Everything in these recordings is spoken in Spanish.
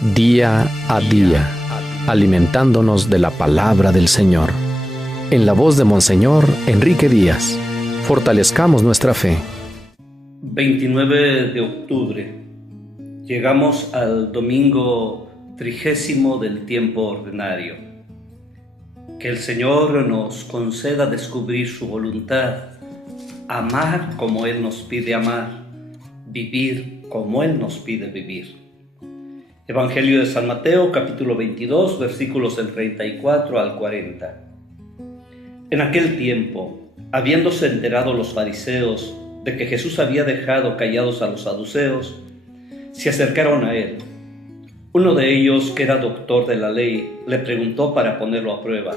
día a día, alimentándonos de la palabra del Señor. En la voz de Monseñor Enrique Díaz, fortalezcamos nuestra fe. 29 de octubre. Llegamos al domingo 30 del tiempo ordinario. Que el Señor nos conceda descubrir su voluntad, amar como Él nos pide amar, vivir como Él nos pide vivir. Evangelio de San Mateo, capítulo 22, versículos del 34 al 40. En aquel tiempo, habiéndose enterado los fariseos de que Jesús había dejado callados a los saduceos, se acercaron a Él. Uno de ellos, que era doctor de la ley, le preguntó para ponerlo a prueba: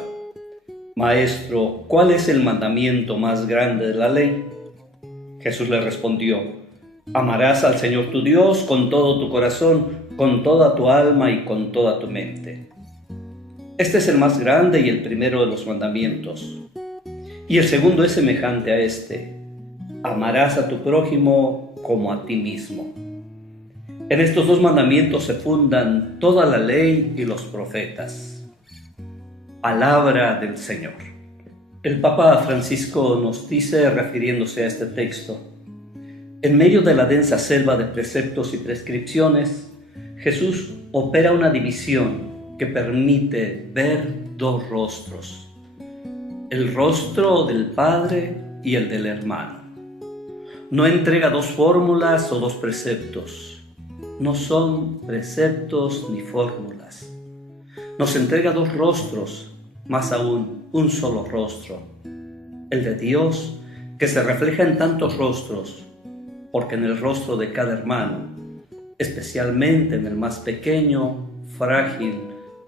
Maestro, ¿cuál es el mandamiento más grande de la ley? Jesús le respondió: Amarás al Señor tu Dios con todo tu corazón, con toda tu alma y con toda tu mente. Este es el más grande y el primero de los mandamientos. Y el segundo es semejante a este: amarás a tu prójimo como a ti mismo. En estos dos mandamientos se fundan toda la ley y los profetas. Palabra del Señor. El Papa Francisco nos dice, refiriéndose a este texto: en medio de la densa selva de preceptos y prescripciones, Jesús opera una división que permite ver dos rostros: el rostro del Padre y el del hermano. No entrega dos fórmulas o dos preceptos. No son preceptos ni fórmulas. Nos entrega dos rostros, más aún un solo rostro, el de Dios, que se refleja en tantos rostros, porque en el rostro de cada hermano, especialmente en el más pequeño, frágil,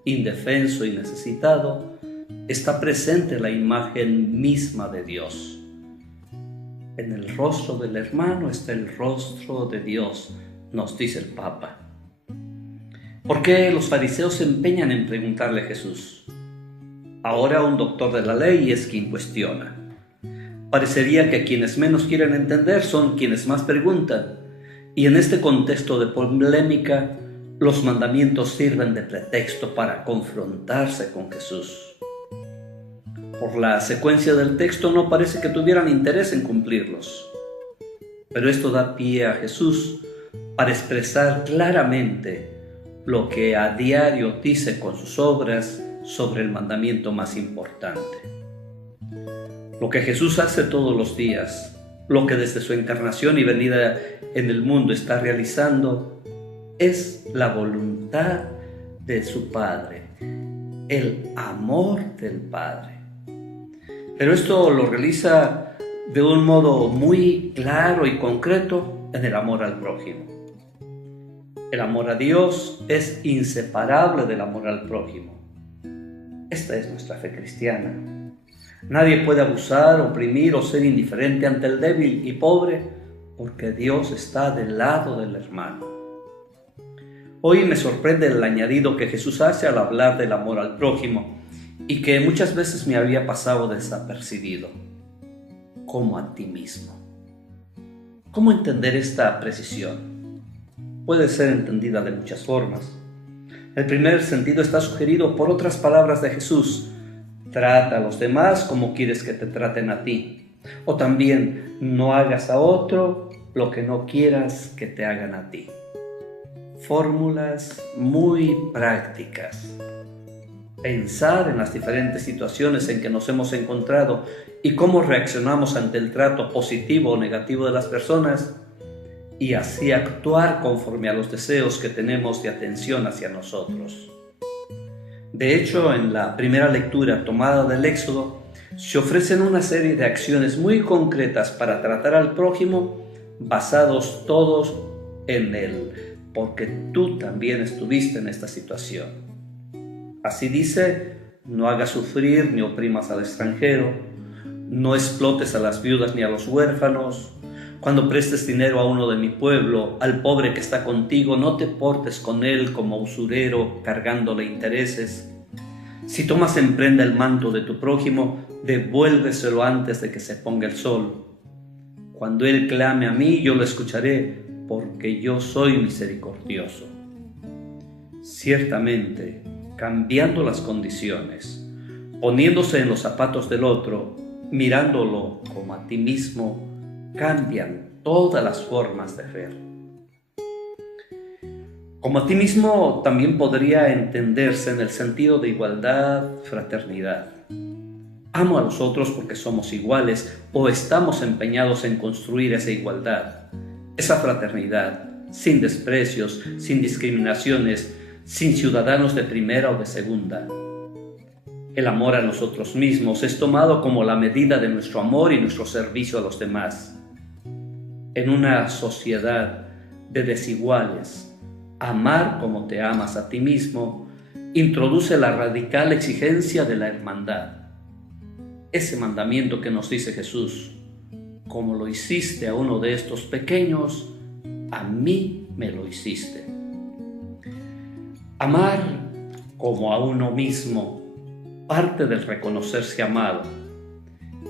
indefenso y necesitado, está presente la imagen misma de Dios. En el rostro del hermano está el rostro de Dios, nos dice el Papa. ¿Por qué los fariseos se empeñan en preguntarle a Jesús? Ahora un doctor de la ley es quien cuestiona. Parecería que quienes menos quieren entender son quienes más preguntan, y en este contexto de polémica, los mandamientos sirven de pretexto para confrontarse con Jesús. Por la secuencia del texto no parece que tuvieran interés en cumplirlos, pero esto da pie a Jesús para expresar claramente lo que a diario dice con sus obras sobre el mandamiento más importante. Lo que Jesús hace todos los días, lo que desde su encarnación y venida en el mundo está realizando, es la voluntad de su Padre, el amor del Padre. Pero esto lo realiza de un modo muy claro y concreto en el amor al prójimo. El amor a Dios es inseparable del amor al prójimo. Esta es nuestra fe cristiana. Nadie puede abusar, oprimir o ser indiferente ante el débil y pobre, porque Dios está del lado del hermano. Hoy me sorprende el añadido que Jesús hace al hablar del amor al prójimo y que muchas veces me había pasado desapercibido: como a ti mismo. ¿Cómo entender esta precisión? Puede ser entendida de muchas formas. El primer sentido está sugerido por otras palabras de Jesús: trata a los demás como quieres que te traten a ti. O también, no hagas a otro lo que no quieras que te hagan a ti. Fórmulas muy prácticas. Pensar en las diferentes situaciones en que nos hemos encontrado y cómo reaccionamos ante el trato positivo o negativo de las personas, y así actuar conforme a los deseos que tenemos de atención hacia nosotros. De hecho, en la primera lectura tomada del Éxodo, se ofrecen una serie de acciones muy concretas para tratar al prójimo, basados todos en él, porque tú también estuviste en esta situación. Así dice: no hagas sufrir ni oprimas al extranjero, no explotes a las viudas ni a los huérfanos. Cuando prestes dinero a uno de mi pueblo, al pobre que está contigo, no te portes con él como usurero, cargándole intereses. Si tomas en prenda el manto de tu prójimo, devuélveselo antes de que se ponga el sol. Cuando él clame a mí, yo lo escucharé, porque yo soy misericordioso. Ciertamente, cambiando las condiciones, poniéndose en los zapatos del otro, mirándolo como a ti mismo, cambian todas las formas de ver. Como a ti mismo también podría entenderse en el sentido de igualdad, fraternidad. Amo a los otros porque somos iguales o estamos empeñados en construir esa igualdad, esa fraternidad, sin desprecios, sin discriminaciones, sin ciudadanos de primera o de segunda. El amor a nosotros mismos es tomado como la medida de nuestro amor y nuestro servicio a los demás. En una sociedad de desiguales, amar como te amas a ti mismo introduce la radical exigencia de la hermandad. Ese mandamiento que nos dice Jesús: como lo hiciste a uno de estos pequeños, a mí me lo hiciste. Amar como a uno mismo, parte del reconocerse amado,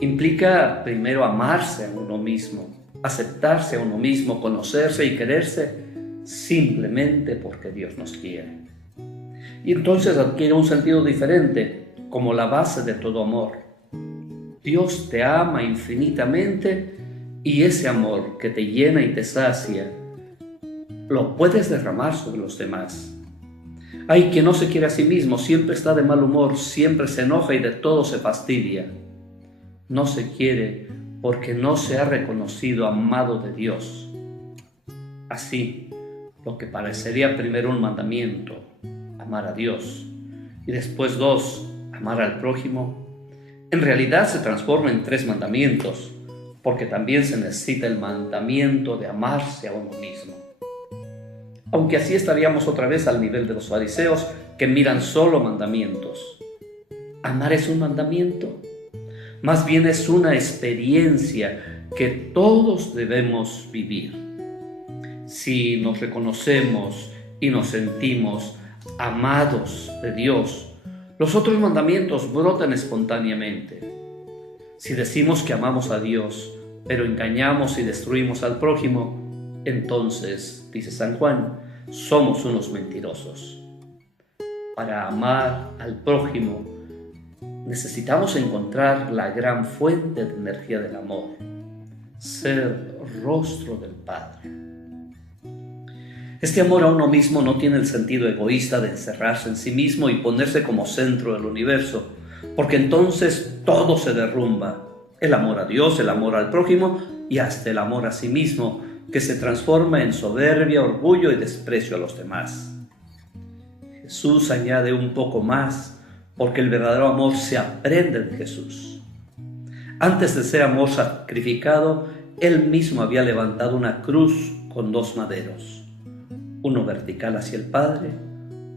implica primero amarse a uno mismo, aceptarse a uno mismo, conocerse y quererse simplemente porque Dios nos quiere. Y entonces adquiere un sentido diferente, como la base de todo amor. Dios te ama infinitamente y ese amor que te llena y te sacia, lo puedes derramar sobre los demás. Hay quien no se quiere a sí mismo, siempre está de mal humor, siempre se enoja y de todo se fastidia. No se quiere porque no se ha reconocido amado de Dios. Así, lo que parecería primero un mandamiento, amar a Dios, y después 2, amar al prójimo, en realidad se transforma en 3 mandamientos, porque también se necesita el mandamiento de amarse a uno mismo. Aunque así estaríamos otra vez al nivel de los fariseos, que miran solo mandamientos. ¿Amar es un mandamiento? Más bien es una experiencia que todos debemos vivir. Si nos reconocemos y nos sentimos amados de Dios, los otros mandamientos brotan espontáneamente. Si decimos que amamos a Dios, pero engañamos y destruimos al prójimo, entonces, dice San Juan, somos unos mentirosos. Para amar al prójimo, necesitamos encontrar la gran fuente de energía del amor, ser rostro del Padre. Este amor a uno mismo no tiene el sentido egoísta de encerrarse en sí mismo y ponerse como centro del universo, porque entonces todo se derrumba. El amor a Dios, el amor al prójimo y hasta el amor a sí mismo, que se transforma en soberbia, orgullo y desprecio a los demás. Jesús añade un poco más, porque el verdadero amor se aprende de Jesús. Antes de ser amor sacrificado, Él mismo había levantado una cruz con 2 maderos, uno vertical hacia el Padre,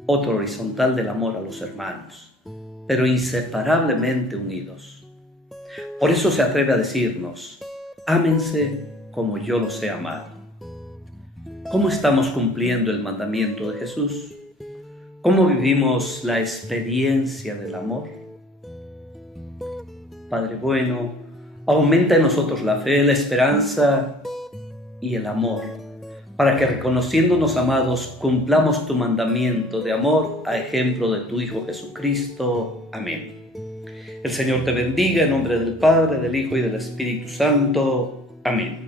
otro horizontal del amor a los hermanos, pero inseparablemente unidos. Por eso se atreve a decirnos: ámense como yo los he amado. ¿Cómo estamos cumpliendo el mandamiento de Jesús? ¿Cómo vivimos la experiencia del amor? Padre bueno, aumenta en nosotros la fe, la esperanza y el amor, para que, reconociéndonos amados, cumplamos tu mandamiento de amor a ejemplo de tu Hijo Jesucristo. Amén. El Señor te bendiga en nombre del Padre, del Hijo y del Espíritu Santo. Amén.